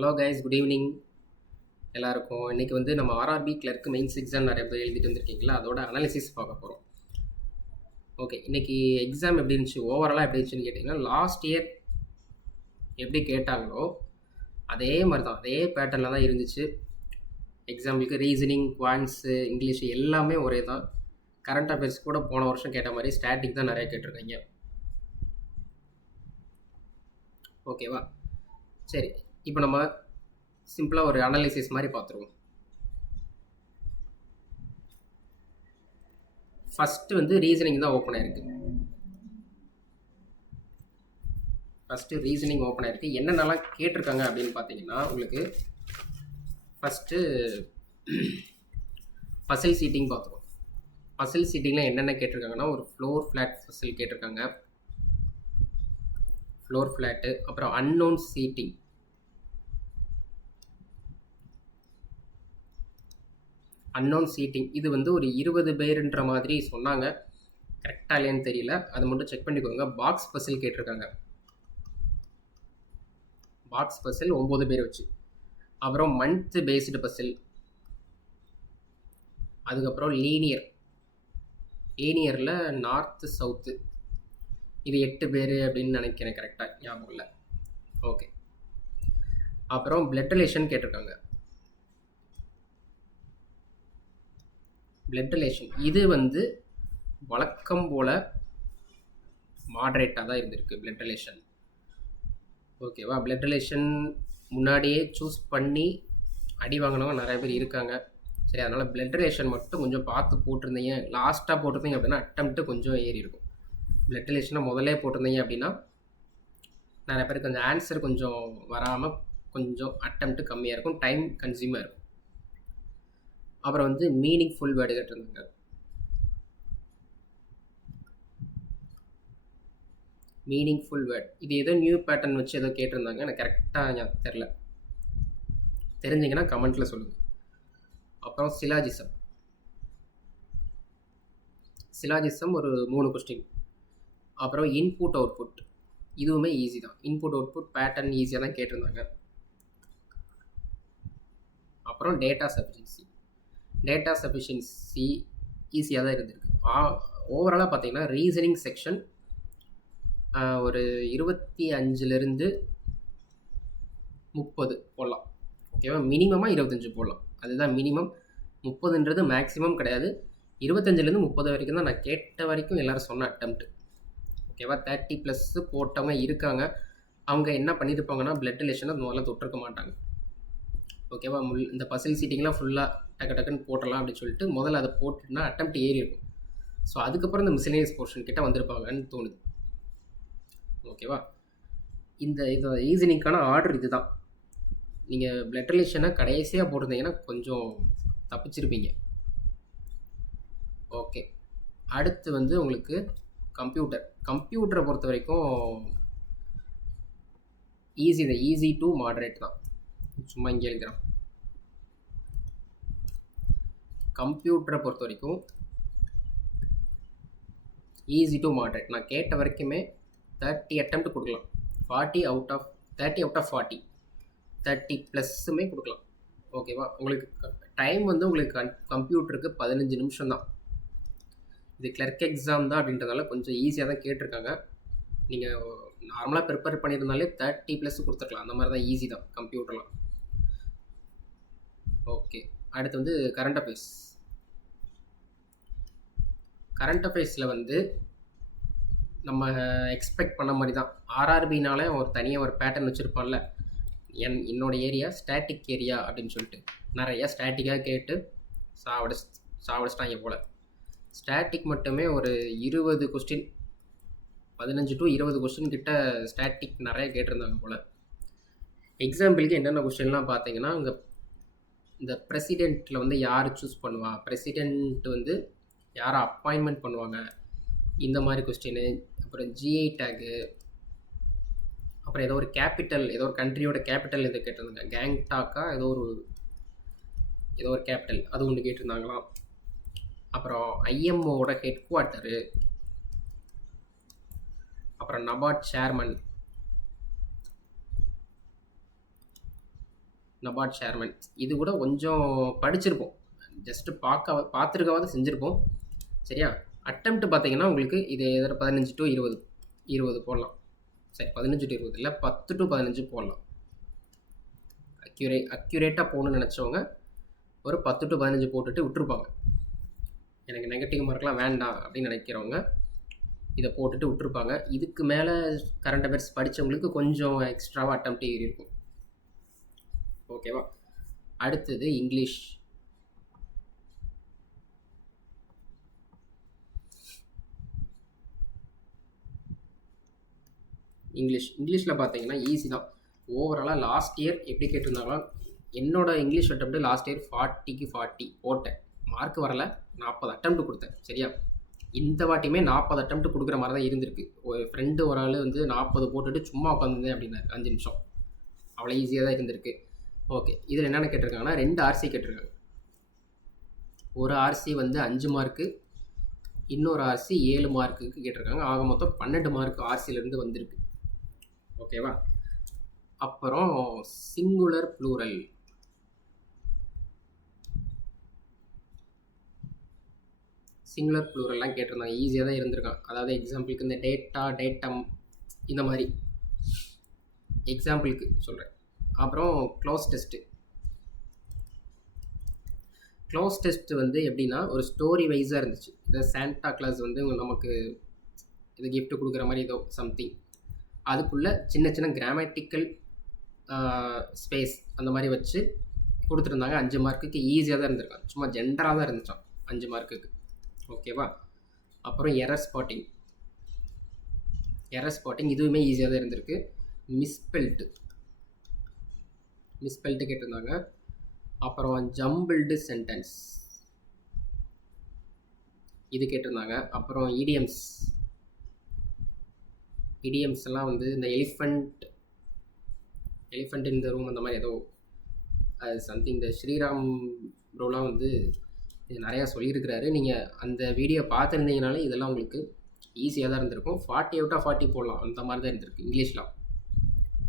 Hello guys, good evening எல்லாருக்கும். இன்றைக்கி வந்து நம்ம ஆர்ஆர்பி கிளர்க் மெயின்ஸ் எக்ஸாம் நிறைய பேர் எழுதிட்டு வந்திருக்கீங்களா, அதோட அனாலிசிஸ் பார்க்க போகிறோம். ஓகே, இன்றைக்கி எக்ஸாம் எப்படி இருந்துச்சு, ஓவராலாக எப்படி இருந்துச்சுன்னு கேட்டிங்கன்னா, லாஸ்ட் இயர் எப்படி கேட்டாங்களோ அதே மாதிரி தான், அதே பேட்டர்னில் தான் இருந்துச்சு. எக்ஸாம்பிளுக்கு ரீசனிங், குவான்ஸு, இங்கிலீஷ் எல்லாமே ஒரே தான். கரண்ட் அஃபேர்ஸ் கூட போன வருஷம் கேட்ட மாதிரி ஸ்டாட்டிக் தான் நிறைய கேட்டிருக்காங்க. ஓகேவா? சரி, இப்போ நம்ம சிம்பிளாக ஒரு அனாலிசிஸ் மாதிரி பார்த்துருவோம். ஃபஸ்ட்டு வந்து ரீசனிங் தான் ஓப்பன் ஆயிருக்கு. ஃபஸ்ட்டு ரீசனிங் ஓப்பன் ஆயிருக்கு. என்னென்னலாம் கேட்டிருக்காங்க அப்படின்னு பார்த்தீங்கன்னா, உங்களுக்கு ஃபஸ்ட்டு பசில் சீட்டிங் பார்த்துருவோம். பசில் சீட்டிங்கில் என்னென்ன கேட்டிருக்காங்கன்னா, ஒரு ஃப்ளோர் ஃப்ளாட் பசில் கேட்டிருக்காங்க, ஃப்ளோர் ஃப்ளாட்டு. அப்புறம் அன்னோன் சீட்டிங், அன்னோன் சீட்டிங் இது வந்து ஒரு 20 பேருன்ற மாதிரி சொன்னாங்க. கரெக்டாக இல்லையான்னு தெரியல, அதை மட்டும் செக் பண்ணிக்கோங்க. பாக்ஸ் பசில் கேட்டிருக்காங்க, பாக்ஸ் பசில் 9 பேர் வச்சு. அப்புறம் மந்த் பேஸ்டு பசில், அதுக்கப்புறம் லீனியரில் நார்த்து சவுத்து, இது 8 பேர் அப்படின்னு நினைக்கிறேன், கரெக்டாக ஞாபகம் இல்லை. ஓகே, அப்புறம் பிளட் ரிலேஷன் கேட்டிருக்காங்க. பிளட் ரிலேஷன் இது வந்து வழக்கம் போல் மாட்ரேட்டாக தான் இருந்திருக்கு பிளட் ரிலேஷன். ஓகேவா? பிளட் ரிலேஷன் முன்னாடியே சூஸ் பண்ணி அடி வாங்கினவங்க நிறைய பேர் இருக்காங்க. சரி, அதனால் பிளட் ரிலேஷன் மட்டும் கொஞ்சம் பார்த்து போட்டிருந்தீங்க, லாஸ்ட்டாக போட்டிருந்தீங்க அப்படின்னா அட்டம்ப்ட்டு கொஞ்சம் ஏறி இருக்கும். பிளட் ரிலேஷனை முதலே போட்டிருந்தீங்க அப்படின்னா நிறைய பேருக்கு கொஞ்சம் ஆன்சர் கொஞ்சம் வராமல் கொஞ்சம் அட்டம்ப்ட்டு கம்மியாக இருக்கும், டைம் கன்சியூமாக இருக்கும். அப்புறம் வந்து மீனிங்ஃபுல் வேர்டு கேட்டிருந்தாங்க. மீனிங்ஃபுல் வேர்ட் இது ஏதோ நியூ பேட்டர்ன் வச்சு ஏதோ கேட்டிருந்தாங்க, எனக்கு கரெக்டாக தெரில, தெரிஞ்சிங்கன்னா கமெண்ட்டில் சொல்லுங்கள். அப்புறம் சிலாஜிசம் ஒரு 3 கொஸ்டின். அப்புறம் இன்புட் அவுட்புட், இதுவுமே ஈஸி தான். இன்புட் அவுட்புட் பேட்டர்ன் ஈஸியாக தான் கேட்டிருந்தாங்க. அப்புறம் டேட்டா சஃபிஷியன்சி ஈஸியாக தான் இருந்திருக்கு. ஓவராலாக பார்த்தீங்கன்னா ரீசனிங் செக்ஷன் ஒரு 25லேருந்து 30 போடலாம். ஓகேவா? மினிமமாக 25 போடலாம், அதுதான் மினிமம். 30ன்றது மேக்ஸிமம் கிடையாது. 25லேருந்து 30 வரைக்கும் தான் நான் கேட்ட வரைக்கும் எல்லோரும் சொன்ன அட்டம்ப்ட். ஓகேவா? 30+ போட்டவங்க இருக்காங்க. அவங்க என்ன பண்ணியிருப்பாங்கன்னா, பிளட் ரிலேஷனை முதல்ல தொட்டிருக்க மாட்டாங்க. ஓகேவா? இந்த பசில் சீட்டிங்லாம் ஃபுல்லாக டக்குன்னு போட்டலாம் அப்படின்னு சொல்லிட்டு முதல்ல அதை போட்டுன்னா அட்டம்ப்ட் ஏறி இருக்கும். ஸோ அதுக்கப்புறம் இந்த மிஸ்லேனியஸ் போர்ஷன் கிட்ட வந்திருப்பாங்கன்னு தோணுது. ஓகேவா? இந்த ரீசனிங்கான ஆர்டர் இது தான். நீங்கள் பிளட் ரிலேஷனை கடைசியாக போட்டிருந்தீங்கன்னா கொஞ்சம் தப்பிச்சிருப்பீங்க. ஓகே, அடுத்து வந்து உங்களுக்கு கம்ப்யூட்டரை பொறுத்த வரைக்கும் ஈஸி டு மாடரேட் தான். சும்மா இங்கே எழுதுகிறேன். கம்ப்யூட்டரை பொறுத்த வரைக்கும் ஈஸி டு மாடரேட். நான் கேட்ட வரைக்குமே 30 அட்டம்ப்ட் கொடுக்கலாம். 30 அவுட் ஆஃப் 40, 30+மே கொடுக்கலாம். ஓகேவா? உங்களுக்கு டைம் வந்து உங்களுக்கு கம்ப்யூட்டருக்கு 15 நிமிஷம் தான். இது கிளர்க் எக்ஸாம் தான் அப்படின்றதால கொஞ்சம் ஈஸியாக தான் கேட்டிருக்காங்க. நீங்கள் நார்மலாக ப்ரிப்பேர் பண்ணியிருந்தாலே 30+ கொடுத்துருக்கலாம். அந்த மாதிரி தான், ஈஸி தான் கம்ப்யூட்டர்லாம். ஓகே, அடுத்து வந்து கரண்ட் அஃபேர்ஸில் வந்து நம்ம எக்ஸ்பெக்ட் பண்ண மாதிரி தான். ஆர்ஆர்பினாலே ஒரு தனியாக ஒரு பேட்டர்ன் வச்சுருப்பான்ல, என்னோட ஏரியா ஸ்டாட்டிக் ஏரியா அப்படின்னு சொல்லிட்டு நிறையா ஸ்டாட்டிக்காக கேட்டு சாவடிச்சிட்டாங்க போல். ஸ்டாட்டிக் மட்டுமே ஒரு 20 கொஸ்டின், 15 to 20 கொஸ்டின் கிட்ட ஸ்டாட்டிக் நிறைய கேட்டிருந்தாங்க போல். எக்ஸாம்பிளுக்கு என்னென்ன கொஸ்டின்லாம் பார்த்தீங்கன்னா, இந்த பிரசிடெண்ட்டில் வந்து யார் சூஸ் பண்ணுவா, பிரசிடெண்ட் வந்து யாரை அப்பாயின்மெண்ட் பண்ணுவாங்க, இந்த மாதிரி கொஸ்டின். அப்புறம் ஜிஐ டேகு, அப்புறம் ஏதோ ஒரு கேபிட்டல், ஏதோ ஒரு கண்ட்ரியோட கேபிட்டல் எது கேட்டிருந்தாங்க, கேங்டாக்கா ஏதோ ஒரு கேபிட்டல், அது ஒன்று கேட்டிருந்தாங்களாம். அப்புறம் ஐஎம்ஓட ஹெட் குவார்ட்டரு, அப்புறம் நபார்ட் சேர்மன், நபார்ட் சேர்மன். இது கூட கொஞ்சம் படிச்சிருப்போம். ஜஸ்ட்டு பார்த்துருக்காவது செஞ்சுருப்போம். சரியா? அட்டெம்ப்ட் பார்த்தீங்கன்னா உங்களுக்கு இது 15 to 20 போடலாம். சரி 15 to 20 இல்லை 10 to 15 போடலாம். அக்யூரேட்டாக போகணுன்னு நினச்சவங்க ஒரு 10 to 15 போட்டுட்டு விட்டுருப்பாங்க. எனக்கு நெகட்டிவ் மார்க்லாம் வேண்டாம் அப்படின்னு நினைக்கிறவங்க இதை போட்டுட்டு விட்டுருப்பாங்க. இதுக்கு மேலே கரண்ட் அஃபேர்ஸ் படித்தவங்களுக்கு கொஞ்சம் எக்ஸ்ட்ராவாக அட்டெம்ப்ட் ஏறி இருக்கும். ஓகேவா? அடுத்தது இங்கிலீஷ். இங்கிலீஷில் பார்த்தீங்கன்னா ஈஸி தான். ஓவராலாக லாஸ்ட் இயர் எப்படி கேட்டிருந்தாங்களோ, என்னோட இங்கிலீஷ் அட்டெம்ப்ட் லாஸ்ட் இயர் 40க்கு 40 போட்டேன். மார்க் வரல, 40 அட்டெம்ப்ட் கொடுத்தேன். சரியா? இந்த வாட்டியுமே 40 அட்டெம்ப்ட் கொடுக்குற மாதிரி தான் இருந்திருக்கு. ஒரு ஃப்ரெண்டு ஒரு ஆள் வந்து 40 போட்டுட்டு சும்மா உட்காந்துருந்தேன் அப்படின்னாரு 5 நிமிஷம். அவ்வளோ ஈஸியாக தான் இருந்திருக்கு. ஓகே, இதில் என்னென்ன கேட்டிருக்காங்கன்னா 2 ஆர்சி கேட்டிருக்காங்க. ஒரு ஆர்சி வந்து 5 மார்க்கு, இன்னொரு ஆர்சி 7 மார்க்குக்கு கேட்டிருக்காங்க. ஆக மொத்தம் 12 மார்க் ஆர்சியிலேருந்து வந்திருக்கு. ஓகேவா? அப்புறம் சிங்குலர் ப்ளூரல். சிங்குலர் ப்ளூரல்லாம் கேட்டிருந்தாங்க. ஈஸியாக தான் இருந்திருக்கான். அதாவது எக்ஸாம்பிளுக்கு இந்த டேட்டம் இந்த மாதிரி எக்ஸாம்பிளுக்கு சொல்கிறேன். அப்புறம் க்ளோஸ் டெஸ்ட்டு வந்து எப்படின்னா ஒரு ஸ்டோரி வைஸாக இருந்துச்சு. இந்த சாண்டா கிளாஸ் வந்து நமக்கு இது கிஃப்ட் கொடுக்குற மாதிரி ஏதோ சம்திங், அதுக்குள்ளே சின்ன சின்ன கிராமட்டிக்கல் ஸ்பேஸ் அந்த மாதிரி வச்சு கொடுத்துருந்தாங்க. 5 மார்க்குக்கு ஈஸியாக தான் இருந்திருக்கான். சும்மா ஜென்டராக தான் இருந்துச்சான் 5 மார்க்குக்கு. ஓகேவா? அப்புறம் எரர் ஸ்பாட்டிங் இதுவுமே ஈஸியாக தான் இருந்திருக்கு. மிஸ்பெல்ட்டு கேட்டிருந்தாங்க. அப்புறம் ஜம்பிள்டு சென்டென்ஸ் இது கேட்டிருந்தாங்க. அப்புறம் இடியம்ஸ் எல்லாம் வந்து இந்த எலிஃபண்ட் இன் த ரூம் அந்த மாதிரி ஏதோ அது சம்திங். இந்த ஸ்ரீராம் ப்ரோலாம் வந்து இது நிறையா சொல்லியிருக்கிறாரு. நீங்கள் அந்த வீடியோ பார்த்துருந்தீங்கனாலே இதெல்லாம் உங்களுக்கு ஈஸியாக தான் இருந்திருக்கும். 40 out of 40 போடலாம். அந்த மாதிரி தான் இருந்திருக்கு இங்கிலீஷ்லாம்.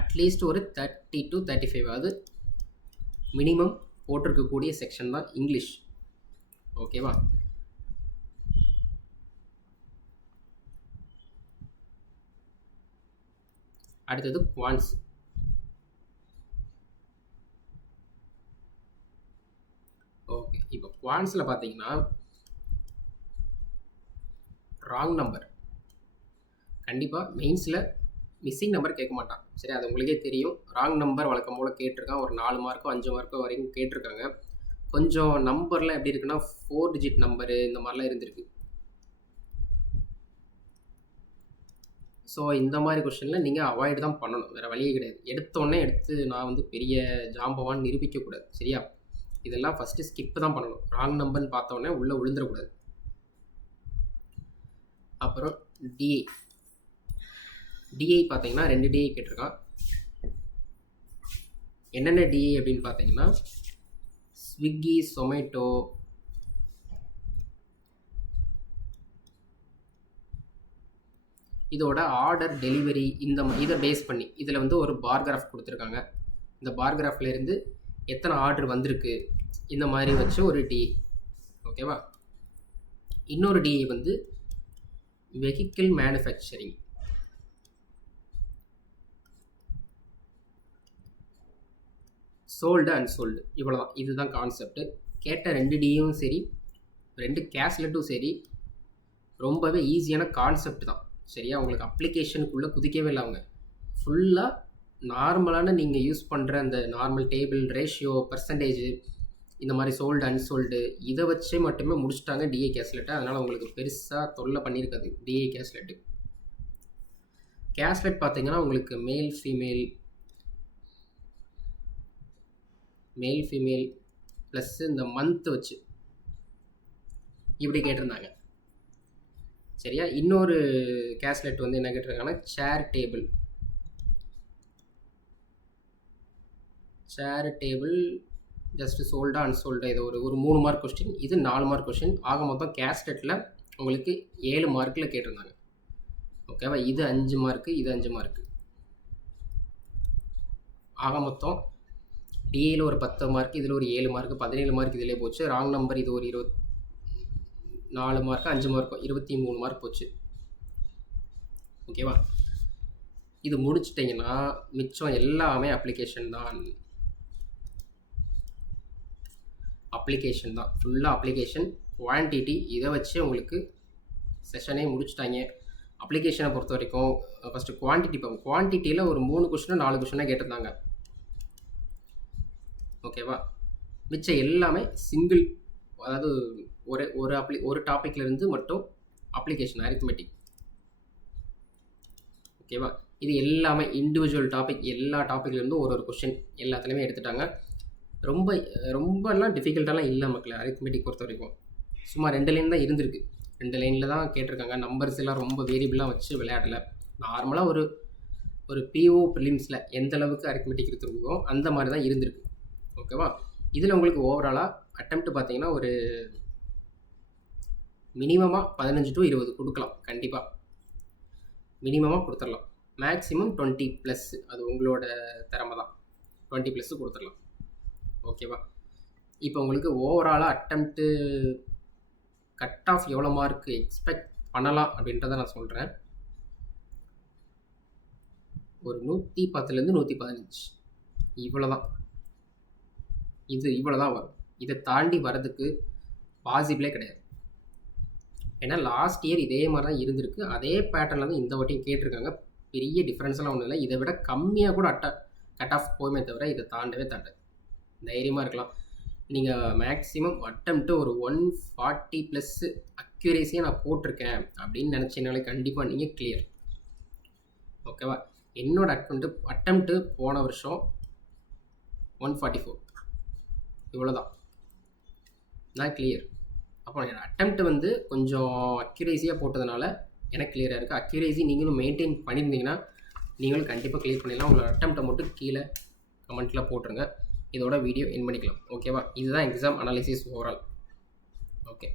அட்லீஸ்ட் ஒரு 30 to 35 மினிமம் போட்டிருக்கக்கூடிய செக்ஷன் தான் இங்கிலீஷ். ஓகேவா? அடுத்தது குவான்ஸ். ஓகே, இப்போ குவான்ஸில் பார்த்தீங்கன்னா ராங் நம்பர் கண்டிப்பாக மெயின்ஸில் மிஸ்ஸிங் நம்பர் கேட்க மாட்டான். சரி, அது உங்களுக்கே தெரியும். ராங் நம்பர் வழக்கம் போல் கேட்டிருக்கான். ஒரு 4 மார்க்கோ 5 மார்க்கோ வரைக்கும் கேட்டிருக்காங்க. கொஞ்சம் நம்பர்லாம் எப்படி இருக்குன்னா 4 digit நம்பரு இந்த மாதிரிலாம் இருந்திருக்கு. ஸோ இந்த மாதிரி கொஸ்டினில் நீங்கள் அவாய்டு தான் பண்ணணும். வேறு வழியே கிடையாது. எடுத்தோடனே நான் வந்து பெரிய ஜாம்பவான்னு நிரூபிக்கக்கூடாது. சரியா? இதெல்லாம் ஃபஸ்ட்டு ஸ்கிப்பு தான் பண்ணணும். ராங் நம்பர்னு பார்த்தோன்னே உள்ளே விழுந்துடக்கூடாது. அப்புறம் டிஐ பார்த்தீங்கன்னா 2 டிஐ கேட்டிருக்கான். என்னென்ன டிஐ அப்படின்னு பார்த்தீங்கன்னா ஸ்விக்கி, சொமேட்டோ, இதோட ஆர்டர் டெலிவரி இதை பேஸ் பண்ணி இதில் வந்து ஒரு பார்கிராஃப் கொடுத்துருக்காங்க. இந்த பார்கிராஃப்லேருந்து எத்தனை ஆர்டர் வந்திருக்கு இந்த மாதிரி வச்சு ஒரு டிஐ. ஓகேவா? இன்னொரு டிஐ வந்து வெஹிக்கிள் மேனுஃபேக்சரிங். சோல்டு அன்சோல்டு இவ்வளோதான். இதுதான் கான்செப்ட். கேட்ட 2 டியும் சரி 2 கேஸ்லெட்டும் சரி ரொம்பவே ஈஸியான கான்செப்ட் தான். சரியா? உங்களுக்கு அப்ளிகேஷனுக்குள்ளே குதிக்கவே இல்லை. அவங்க ஃபுல்லாக நார்மலான நீங்கள் யூஸ் பண்ணுற அந்த நார்மல் டேபிள், ரேஷியோ, பர்சன்டேஜ் இந்த மாதிரி சோல்டு அன்சோல்டு இதை வச்சே மட்டுமே முடிச்சுட்டாங்க டிஏ கேஸ்லெட்டை. அதனால் உங்களுக்கு பெருசாக தொல்லை பண்ணியிருக்காது டிஏ கேஸ்லெட்டு. கேஸ்லெட் பார்த்தீங்கன்னா உங்களுக்கு மேல் ஃபீமேல் ப்ளஸ் இந்த மந்த் வச்சு இப்படி கேட்டிருந்தாங்க. சரியா? இன்னொரு கேஸ்லெட் வந்து என்ன கேட்டிருக்காங்கன்னா சேர் டேபிள் ஜஸ்ட் சோல்டா அன்சோல்டா இது ஒரு 3 மார்க் கொஸ்டின். இது 4 மார்க் கொஸ்டின். ஆக மொத்தம் கேஸ்லெட்டில் உங்களுக்கு 7 மார்க்கில் கேட்டிருந்தாங்க. ஓகேவா? இது 5 மார்க்கு, இது 5 மார்க்கு. ஆக மொத்தம் டிஏயில் ஒரு 10 மார்க், இதில் ஒரு 7 மார்க், 17 மார்க் இதிலே போச்சு. ராங் நம்பர் இது ஒரு 24 மார்க், 5 மார்க்கும் 23 மார்க் போச்சு. ஓகேவா? இது முடிச்சிட்டிங்கன்னா மிச்சம் எல்லாமே அப்ளிகேஷன் தான். ஃபுல்லாக அப்ளிகேஷன், குவான்டிட்டி இதை வச்சு உங்களுக்கு செஷனே முடிச்சுட்டாங்க. அப்ளிகேஷனை பொறுத்த வரைக்கும் ஃபஸ்ட்டு குவான்டிட்டி பார்ப்போம். குவான்டிட்டியில் ஒரு 3 கொஷினோ 4 கொஷினோ கேட்டிருந்தாங்க. ஓகேவா? மிச்சம் எல்லாமே சிங்கிள், அதாவது ஒரு டாப்பிக்லேருந்து மட்டும் அப்ளிகேஷன் அரித்மெட்டிக். ஓகேவா? இது எல்லாமே இண்டிவிஜுவல் டாபிக், எல்லா டாப்பிக்லேருந்தும் ஒரு கொஷின் எல்லாத்துலேயுமே எடுத்துட்டாங்க. ரொம்பலாம் டிஃபிகல்ட்டாலாம் இல்லை மக்களே. அரித்மெட்டிக் பொறுத்த வரைக்கும் சும்மா 2 லைன் தான் இருந்திருக்கு. 2 லைனில் தான் கேட்டிருக்காங்க. நம்பர்ஸ் எல்லாம் ரொம்ப வேரியபிளாக வச்சு விளையாடலை. நார்மலாக ஒரு பிஓ ப்ரிலிம்ஸில் எந்த அளவுக்கு அரித்மெட்டிக் எடுத்துருக்கோ அந்த மாதிரி தான் இருந்திருக்கு. ஓகேவா? இதில் உங்களுக்கு ஓவராலாக அட்டெம்ப்ட் பார்த்தீங்கன்னா ஒரு மினிமமாக 15 to 20 கொடுக்கலாம். கண்டிப்பாக மினிமமாக கொடுத்துடலாம். மேக்ஸிமம் 20+, அது உங்களோட திறமை தான். 20+ கொடுத்துடலாம். ஓகேவா? இப்போ உங்களுக்கு ஓவராலாக அட்டெம்ப்ட்டு கட் ஆஃப் எவ்வளோ மார்க் எக்ஸ்பெக்ட் பண்ணலாம் அப்படின்றத நான் சொல்கிறேன். ஒரு 110லேருந்து 115 இவ்வளோ தான். இவ்வளோ தான் வரும். இதை தாண்டி வர்றதுக்கு பாசிபிளே கிடையாது. ஏன்னா லாஸ்ட் இயர் இதே மாதிரி தான் இருந்திருக்கு. அதே பேட்டர்னில் தான் இந்த வாட்டியும் கேட்டிருக்காங்க. பெரிய டிஃப்ரென்ஸ்லாம் ஒன்றும் இல்லை. இதை விட கம்மியாக கூட கட் ஆஃப் போயுமே தவிர இதை தாண்டவே தாண்டாது. தைரியமாக இருக்கலாம். நீங்கள் மேக்ஸிமம் அட்டெம்ப்ட்டு ஒரு 140+ அக்யூரேசியாக நான் போட்டிருக்கேன் அப்படின்னு நினச்சினாலே கண்டிப்பாக நீங்கள் கிளியர். ஓகேவா? என்னோட அட்டெம்ப்ட்டு போன வருஷம் 144 இவ்வளோ தான். நான் கிளியர். அப்போ என்னோடய அட்டெம்ப்ட்டு வந்து கொஞ்சம் அக்யூரேசியாக போட்டதுனால எனக்கு கிளியராக இருக்குது. அக்யூரேசி நீங்களும் மெயின்டைன் பண்ணியிருந்தீங்கன்னா நீங்களும் கண்டிப்பாக கிளியர் பண்ணிடலாம். உங்களோட அட்டெம்ப்ட்டை மட்டும் கீழே கமெண்ட்டில் போட்டுருங்க. இதோட வீடியோ எண்ட் பண்ணிக்கலாம். ஓகேவா? இதுதான் எக்ஸாம் அனாலிசிஸ் ஓவரால். ஓகே.